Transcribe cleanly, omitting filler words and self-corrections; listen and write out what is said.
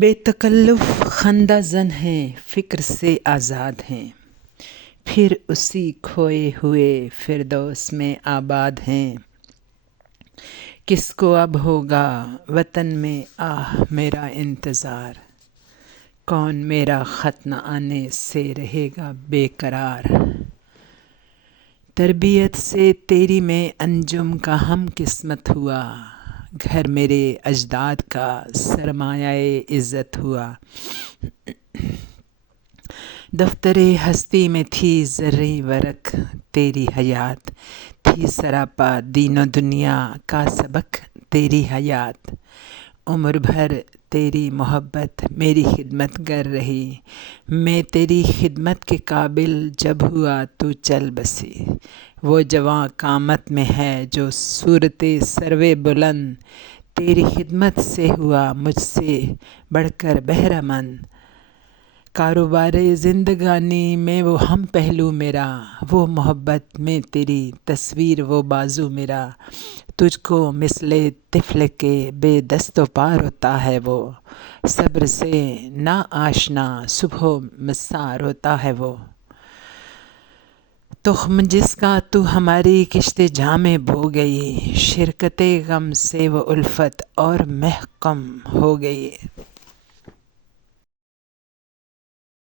بے تکلف خندہ زن ہیں، فکر سے آزاد ہیں، پھر اسی کھوئے ہوئے فردوس میں آباد ہیں۔ کس کو اب ہوگا وطن میں آہ میرا انتظار، کون میرا خط نہ آنے سے رہے گا بے قرار۔ تربیت سے تیری میں انجم کا ہم قسمت ہوا، گھر میرے اجداد کا سرمایہ عزت ہوا۔ دفتر ہستی میں تھی زرعی ورق تیری حیات، تھی سراپا دین و دنیا کا سبق تیری حیات۔ عمر بھر تیری محبت میری خدمت گر رہی، میں تیری خدمت کے قابل جب ہوا تو چل بسی۔ وہ جواں قامت میں ہے جو صورت سرو بلند، تیری خدمت سے ہوا مجھ سے بڑھ کر بہرہ مند۔ کاروبار زندگانی میں وہ ہم پہلو میرا، وہ محبت میں تیری تصویر وہ بازو میرا۔ تجھ کو مثل طفل کے بے دست و پا روتا ہے وہ، صبر سے نا آشنا صبح و مساء روتا ہے وہ۔ تخم جس کا تو ہماری کشت جاں میں بو گئی، شرکت غم سے وہ الفت اور محکم ہو گئی۔